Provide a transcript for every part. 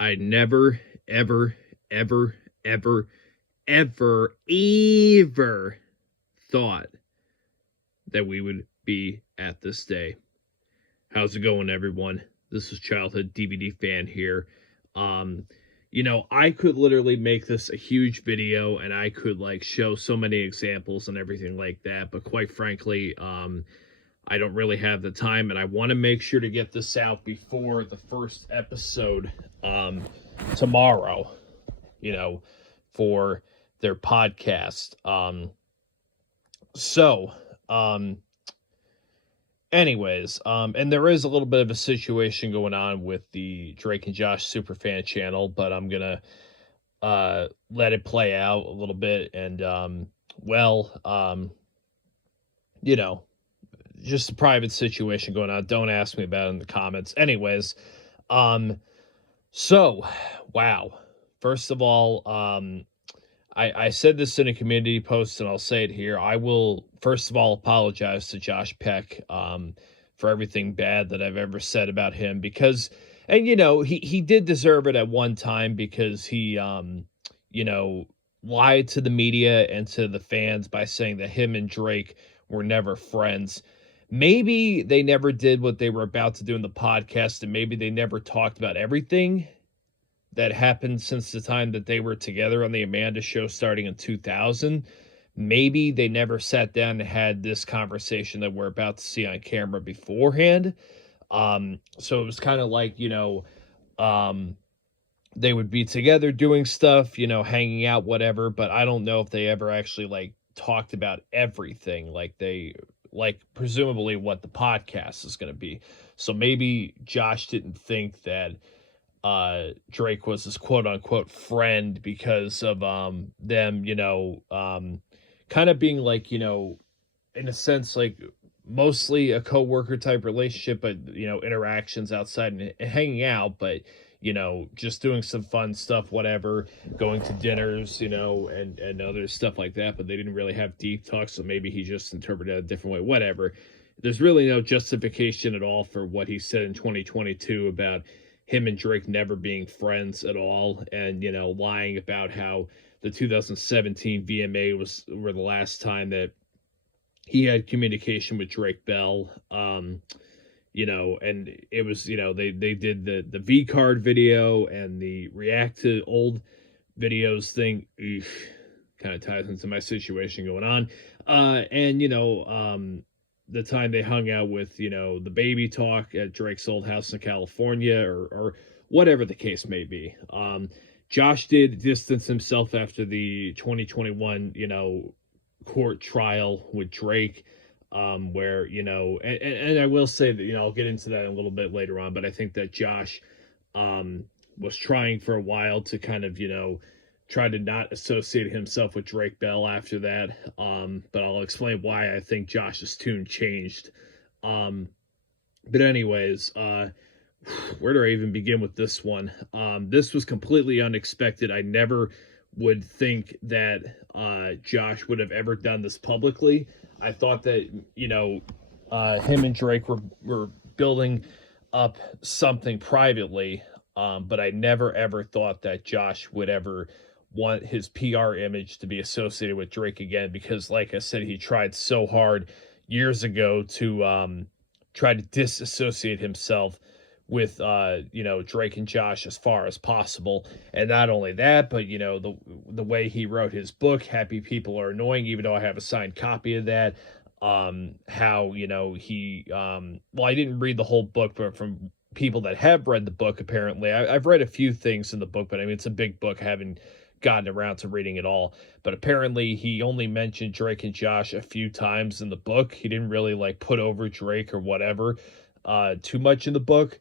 I never, ever, ever, ever, ever thought that we would be at this day. How's it going, everyone? This is Childhood DVD Fan here. Um, I could literally make this a huge video and I could like show so many examples and everything like that, but quite frankly, I don't really have the time and I want to make sure to get this out before the first episode tomorrow, you know, for their podcast. So, um, and there is a little bit of a situation going on with the Drake and Josh Superfan channel, but I'm gonna let it play out a little bit and well, you know, just a private situation going on. Don't ask me about it in the comments. Um, so wow. First of all, I said this in a community post and I'll say it here. I will first of all apologize to Josh Peck for everything bad that I've ever said about him because and he did deserve it at one time because he you know lied to the media and to the fans by saying that him and Drake were never friends. Maybe they never did what they were about to do in the podcast and maybe they never talked about everything that happened since the time that they were together on the Amanda show starting in 2000. Maybe they never sat down and had this conversation that we're about to see on camera beforehand. So it was kind of like, they would be together doing stuff, hanging out, whatever, but I don't know if they ever actually like talked about everything like presumably what the podcast is going to be. So maybe Josh didn't think that Drake was his quote unquote friend because of them, kind of being like, in a sense, like mostly a co-worker type relationship, but interactions outside and hanging out, but just doing some fun stuff, whatever, going to dinners, and other stuff like that, but they didn't really have deep talks, so maybe he just interpreted it a different way, whatever. There's really no justification at all for what he said in 2022 about him and Drake never being friends at all, and lying about how the 2017 VMA were the last time that he had communication with Drake Bell. And it was they did the V card video and the react to old videos thing. Kind of ties into my situation going on. And the time they hung out with, the baby talk at Drake's old house in California or whatever the case may be. Josh did distance himself after the 2021, court trial with Drake, where, and I will say that, I'll get into that a little bit later on, but I think that Josh was trying for a while to kind of, try to not associate himself with Drake Bell after that. But I'll explain why I think Josh's tune changed. But anyways, where do I even begin with this one? This was completely unexpected. I never would think that Josh would have ever done this publicly. I thought that, him and Drake were building up something privately, but I never ever thought that Josh would ever want his PR image to be associated with Drake again, because like I said, he tried so hard years ago to try to disassociate himself with Drake and Josh as far as possible. And not only that, but the way he wrote his book, Happy People Are Annoying, even though I have a signed copy of that, how he well, I didn't read the whole book, but from people that have read the book, apparently I've read a few things in the book, but I mean it's a big book. I haven't gotten around to reading it all, but apparently he only mentioned Drake and Josh a few times in the book. He didn't really like put over Drake or whatever too much in the book.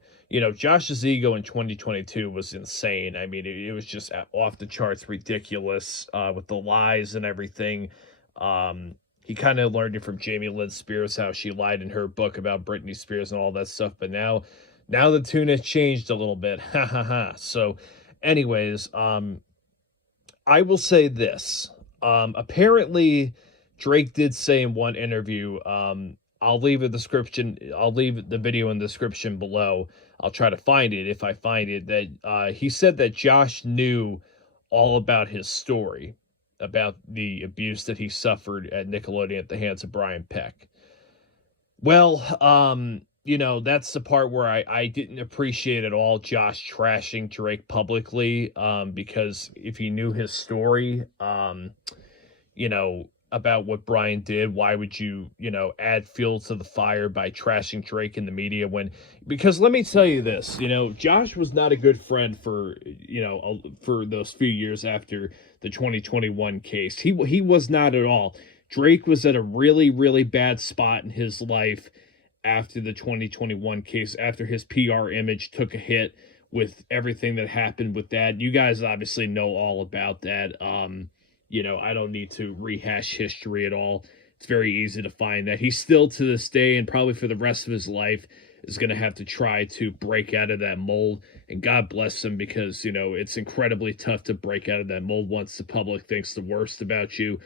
Josh's ego in 2022 was insane. I mean, it was just off the charts ridiculous with the lies and everything. He kind of learned it from Jamie Lynn Spears, how she lied in her book about Britney Spears and all that stuff, but now the tune has changed a little bit. Ha ha ha. So anyways, I will say this. Apparently, Drake did say in one interview I'll leave a description. I'll leave the video in the description below. I'll try to find it if I find it. That he said that Josh knew all about his story, about the abuse that he suffered at Nickelodeon at the hands of Brian Peck. Well, that's the part where I didn't appreciate at all Josh trashing Drake publicly, because if he knew his story, about what Brian did, why would you, add fuel to the fire by trashing Drake in the media because let me tell you this, Josh was not a good friend for, for those few years after the 2021 case. He was not at all. Drake was at a really, really bad spot in his life after the 2021 case, after his PR image took a hit with everything that happened with that. You guys obviously know all about that. I don't need to rehash history at all. It's very easy to find that he still to this day and probably for the rest of his life is going to have to try to break out of that mold. And God bless him because, it's incredibly tough to break out of that mold once the public thinks the worst about you.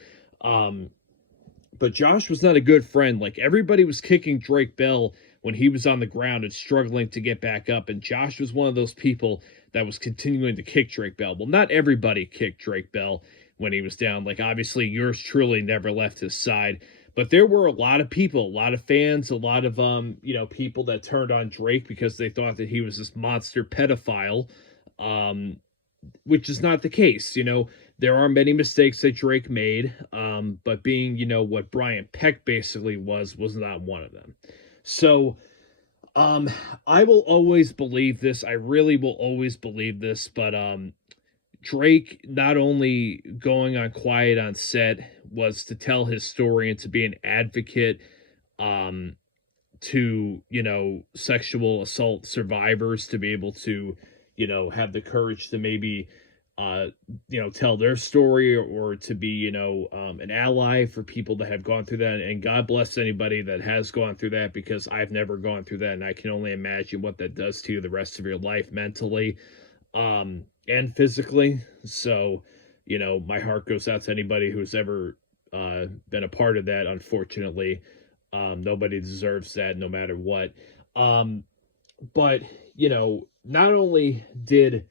But Josh was not a good friend. Like everybody was kicking Drake Bell when he was on the ground and struggling to get back up. And Josh was one of those people that was continuing to kick Drake Bell. Well, not everybody kicked Drake Bell when he was down. Like obviously yours truly never left his side, but there were a lot of people, a lot of fans, a lot of people that turned on Drake because they thought that he was this monster pedophile, which is not the case. There are many mistakes that Drake made, but being what Brian Peck basically was not one of them. So I will always believe this. I really will always believe this, but Drake not only going on quiet on set was to tell his story and to be an advocate to, sexual assault survivors to be able to, have the courage to maybe, tell their story or to be, an ally for people that have gone through that. And God bless anybody that has gone through that because I've never gone through that. And I can only imagine what that does to you the rest of your life mentally. And physically. So, my heart goes out to anybody who's ever been a part of that. Unfortunately, nobody deserves that no matter what. But, not only did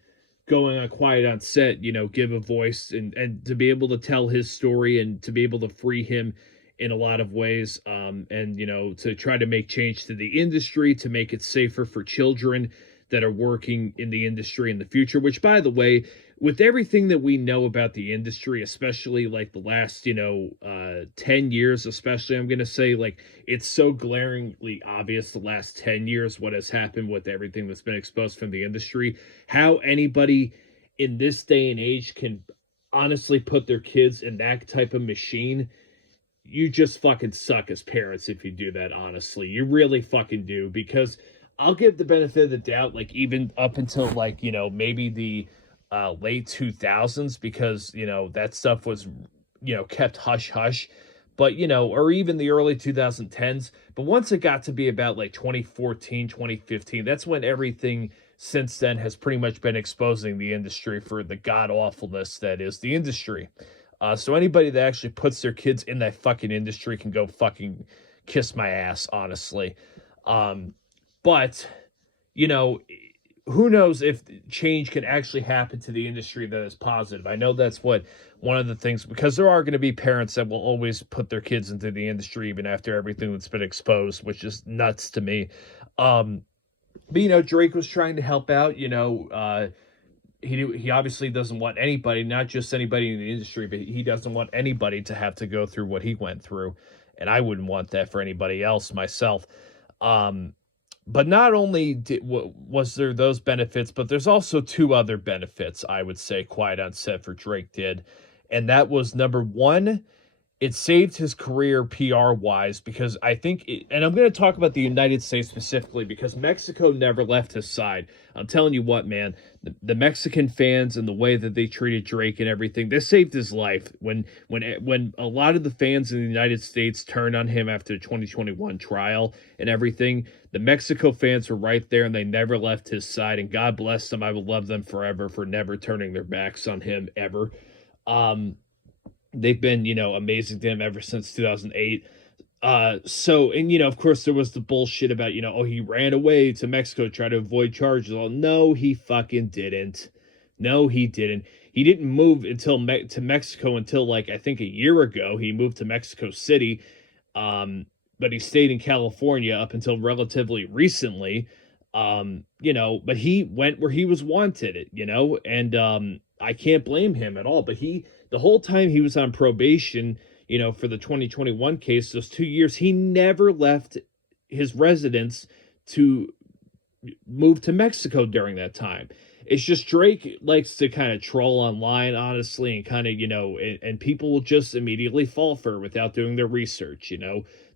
going on quiet on set, give a voice and to be able to tell his story and to be able to free him in a lot of ways, and, to try to make change to the industry, to make it safer for children that are working in the industry in the future, which by the way, with everything that we know about the industry, especially like the last, 10 years, especially, I'm going to say like, it's so glaringly obvious the last 10 years, what has happened with everything that's been exposed from the industry, how anybody in this day and age can honestly put their kids in that type of machine. You just fucking suck as parents if you do that, honestly. You really fucking do, because I'll give the benefit of the doubt, like even up until like, maybe the late 2000s, because, that stuff was, kept hush hush, but, or even the early 2010s. But once it got to be about like 2014, 2015, that's when everything since then has pretty much been exposing the industry for the god awfulness that is the industry. So anybody that actually puts their kids in that fucking industry can go fucking kiss my ass, honestly. But, who knows if change can actually happen to the industry that is positive. I know that's what one of the things, because there are going to be parents that will always put their kids into the industry even after everything that's been exposed, which is nuts to me. But, Drake was trying to help out, he obviously doesn't want anybody, not just anybody in the industry, but he doesn't want anybody to have to go through what he went through. And I wouldn't want that for anybody else myself. But not only was there those benefits, but there's also two other benefits, I would say, quiet on set for Drake did. And that was, number one, it saved his career PR-wise, because I think, and I'm going to talk about the United States specifically, because Mexico never left his side. I'm telling you what, man, the Mexican fans and the way that they treated Drake and everything, they saved his life. When a lot of the fans in the United States turned on him after the 2021 trial and everything, the Mexico fans were right there and they never left his side. And God bless them. I will love them forever for never turning their backs on him ever. They've been, amazing to him ever since 2008. And of course there was the bullshit about, oh, he ran away to Mexico to try to avoid charges. Well, no, he fucking didn't. No, he didn't. He didn't move to Mexico until, like, I think a year ago. He moved to Mexico City. But he stayed in California up until relatively recently. But he went where he was wanted, and I can't blame him at all. But the whole time he was on probation, for the 2021 case, those 2 years, he never left his residence to move to Mexico during that time. It's just Drake likes to kind of troll online, honestly, and kind of, and people will just immediately fall for it without doing their research.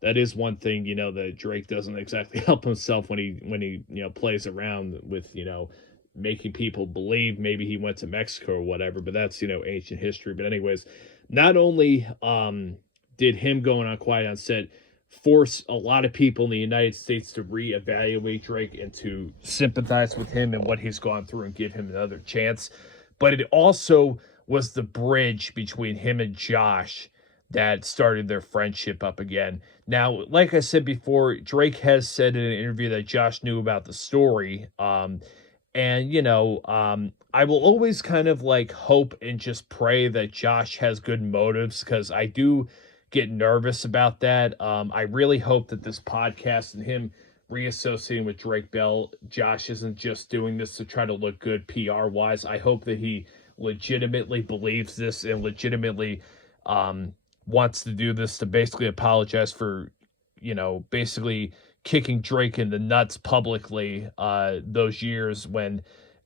That is one thing, that Drake doesn't exactly help himself when he plays around with, making people believe maybe he went to Mexico or whatever, but that's, ancient history. But anyways, not only did him going on Quiet on Set force a lot of people in the United States to reevaluate Drake and to sympathize with him and what he's gone through and give him another chance, but it also was the bridge between him and Josh that started their friendship up again. Now, like I said before, Drake has said in an interview that Josh knew about the story. I will always kind of like hope and just pray that Josh has good motives, because I do get nervous about that. I really hope that this podcast and him reassociating with Drake Bell, Josh isn't just doing this to try to look good PR wise. I hope that he legitimately believes this and legitimately wants to do this to basically apologize for, basically kicking Drake in the nuts publicly those years when,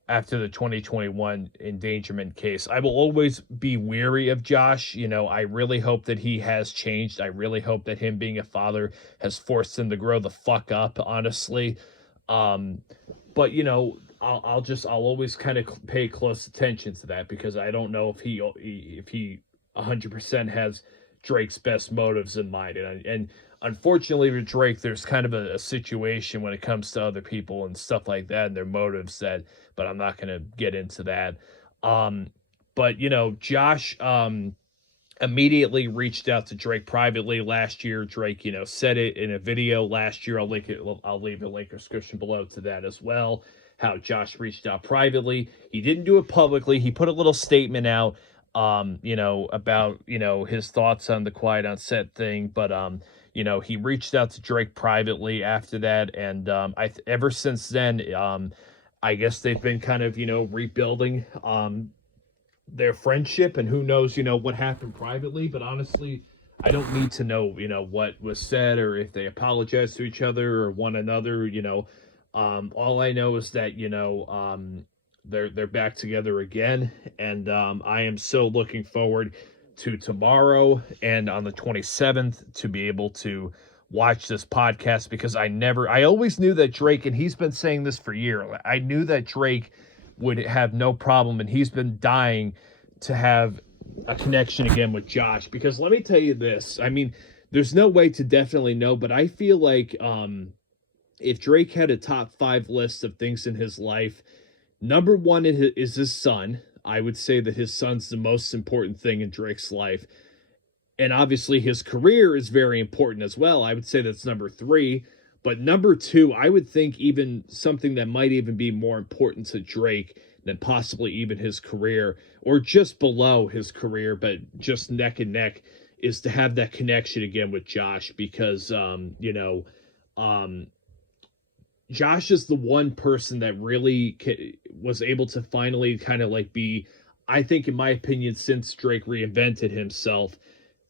after the 2021 endangerment case. I will always be weary of Josh. I really hope that he has changed. I really hope that him being a father has forced him to grow the fuck up, honestly. But I'll always kind of pay close attention to that, because I don't know if he 100% has Drake's best motives in mind. And unfortunately with Drake, there's kind of a situation when it comes to other people and stuff like that and their motives but I'm not going to get into that. But Josh immediately reached out to Drake privately last year. Drake, said it in a video last year. I'll leave a link or description below to that as well. How Josh reached out privately. He didn't do it publicly. He put a little statement out, about, his thoughts on the Quiet on Set thing, but he reached out to Drake privately after that, and ever since then, I guess they've been kind of, rebuilding their friendship, and who knows, what happened privately. But honestly, I don't need to know, what was said or if they apologized to each other or one another. All I know is that, they're back together again, and I am so looking forward to tomorrow and on the 27th to be able to watch this podcast, because I always knew that Drake, and he's been saying this for years, I knew that Drake would have no problem, and he's been dying to have a connection again with Josh. Because let me tell you this, I mean, there's no way to definitely know, but I feel like if Drake had a top 5 list of things in his life, number one is his son. I would say that his son's the most important thing in Drake's life. And obviously his career is very important as well. I would say that's number 3. But number 2, I would think even something that might even be more important to Drake than possibly even his career, or just below his career, but just neck and neck, is to have that connection again with Josh. Because, Josh is the one person that really was able to finally kind of like be, I think, in my opinion, since Drake reinvented himself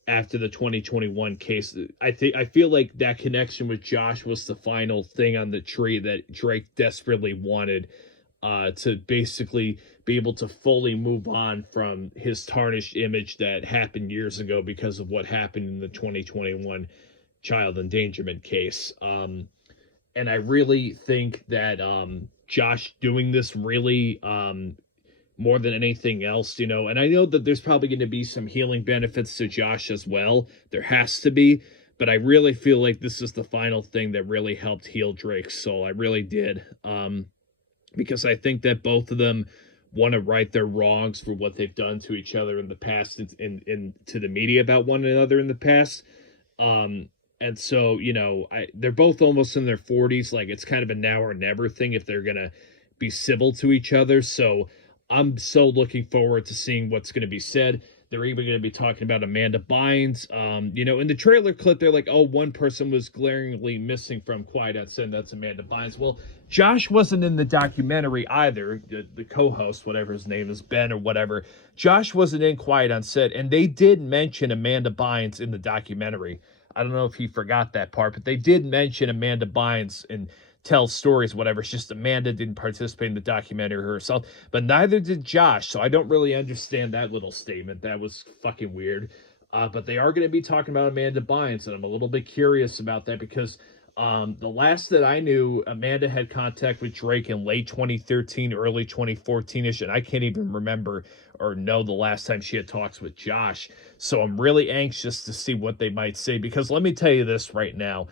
after the 2021 case, I feel like that connection with Josh was the final thing on the tree that Drake desperately wanted, to basically be able to fully move on from his tarnished image that happened years ago because of what happened in the 2021 child endangerment case. And I really think that Josh doing this really, more than anything else, and I know that there's probably going to be some healing benefits to Josh as well. There has to be. But I really feel like this is the final thing that really helped heal Drake's soul. I really did. Because I think that both of them want to right their wrongs for what they've done to each other in the past, and to the media about one another in the past. And so, they're both almost in their 40s. Like, it's kind of a now or never thing if they're gonna be civil to each other. So I'm so looking forward to seeing what's gonna be said. They're even going to be talking about Amanda Bynes. In the trailer clip, they're like, oh, one person was glaringly missing from Quiet on Set, and that's Amanda Bynes. Well, Josh wasn't in the documentary either. The co-host, whatever his name is, Ben or whatever. Josh wasn't in Quiet on Set, and they did mention Amanda Bynes in the documentary. I don't know if he forgot that part, but they did mention Amanda Bynes and tell stories, whatever. It's just Amanda didn't participate in the documentary herself, but neither did Josh. So I don't really understand that little statement. That was fucking weird. But they are going to be talking about Amanda Bynes, and I'm a little bit curious about that because the last that I knew, Amanda had contact with Drake in late 2013, early 2014-ish, and I can't even remember or know the last time she had talks with Josh. So I'm really anxious to see what they might say, because let me tell you this right now.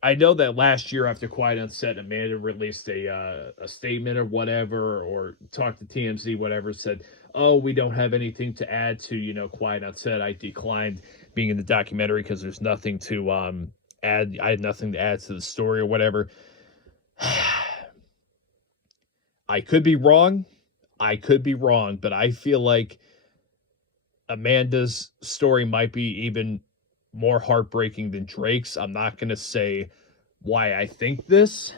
I know that last year after Quiet on Set, Amanda released a statement or whatever, or talked to TMZ, whatever, said, oh, we don't have anything to add to, Quiet on Set. I declined being in the documentary because there's nothing to add. I had nothing to add to the story or whatever. I could be wrong. But I feel like Amanda's story might be even more heartbreaking than Drake's. I'm not going to say why I think this,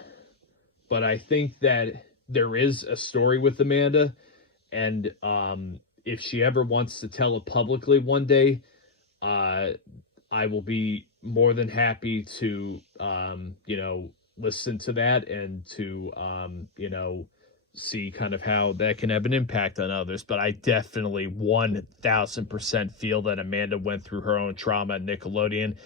but I think that there is a story with Amanda, and if she ever wants to tell it publicly one day, I will be more than happy to listen to that and to see kind of how that can have an impact on others. But I definitely 1000% feel that Amanda went through her own trauma at Nickelodeon.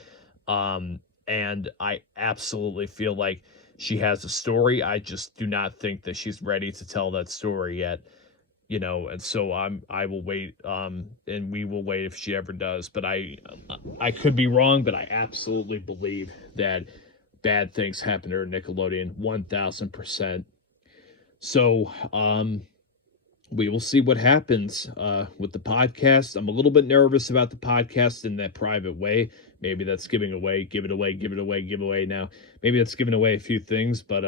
And I absolutely feel like she has a story. I just do not think that she's ready to tell that story yet. And so I will wait, and we will wait if she ever does. But I could be wrong, but I absolutely believe that bad things happen to her Nickelodeon 1000%. So, we will see what happens with the podcast. I'm a little bit nervous about the podcast in that private way. Maybe that's give it away now. Maybe that's giving away a few things, but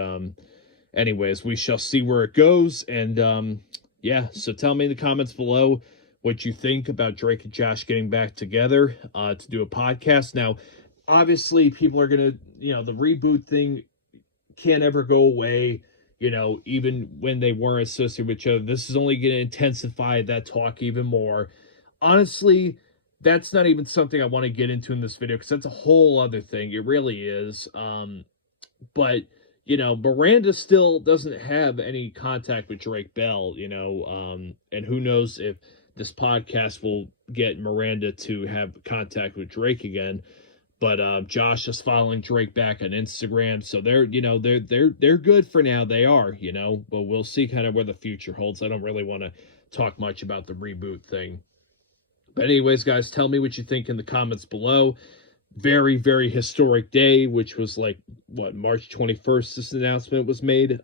anyways, we shall see where it goes. And yeah, so tell me in the comments below what you think about Drake and Josh getting back together to do a podcast. Now, obviously, people are gonna, the reboot thing can't ever go away. Even when they weren't associated with each other, this is only going to intensify that talk even more. Honestly, that's not even something I want to get into in this video, because that's a whole other thing. It really is. But, Miranda still doesn't have any contact with Drake Bell, and who knows if this podcast will get Miranda to have contact with Drake again. But Josh is following Drake back on Instagram, so they're good for now. They are, but we'll see kind of where the future holds. I don't really want to talk much about the reboot thing. But anyways, guys, tell me what you think in the comments below. Very, very historic day, which was like, March 21st this announcement was made.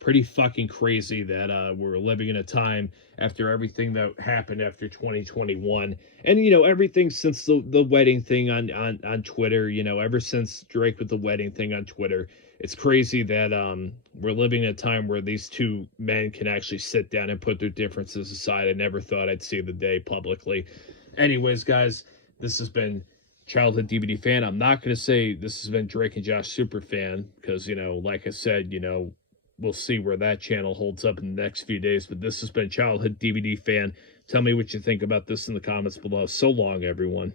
Pretty fucking crazy that we're living in a time after everything that happened after 2021, and everything since the wedding thing on Twitter, ever since Drake with the wedding thing on Twitter. It's crazy that we're living in a time where these two men can actually sit down and put their differences aside. I never thought I'd see the day publicly. Anyways, guys, this has been Childhood DVD Fan. I'm not going to say this has been Drake and Josh Super Fan, because like I said, we'll see where that channel holds up in the next few days. But this has been Childhood DVD Fan. Tell me what you think about this in the comments below. So long, everyone.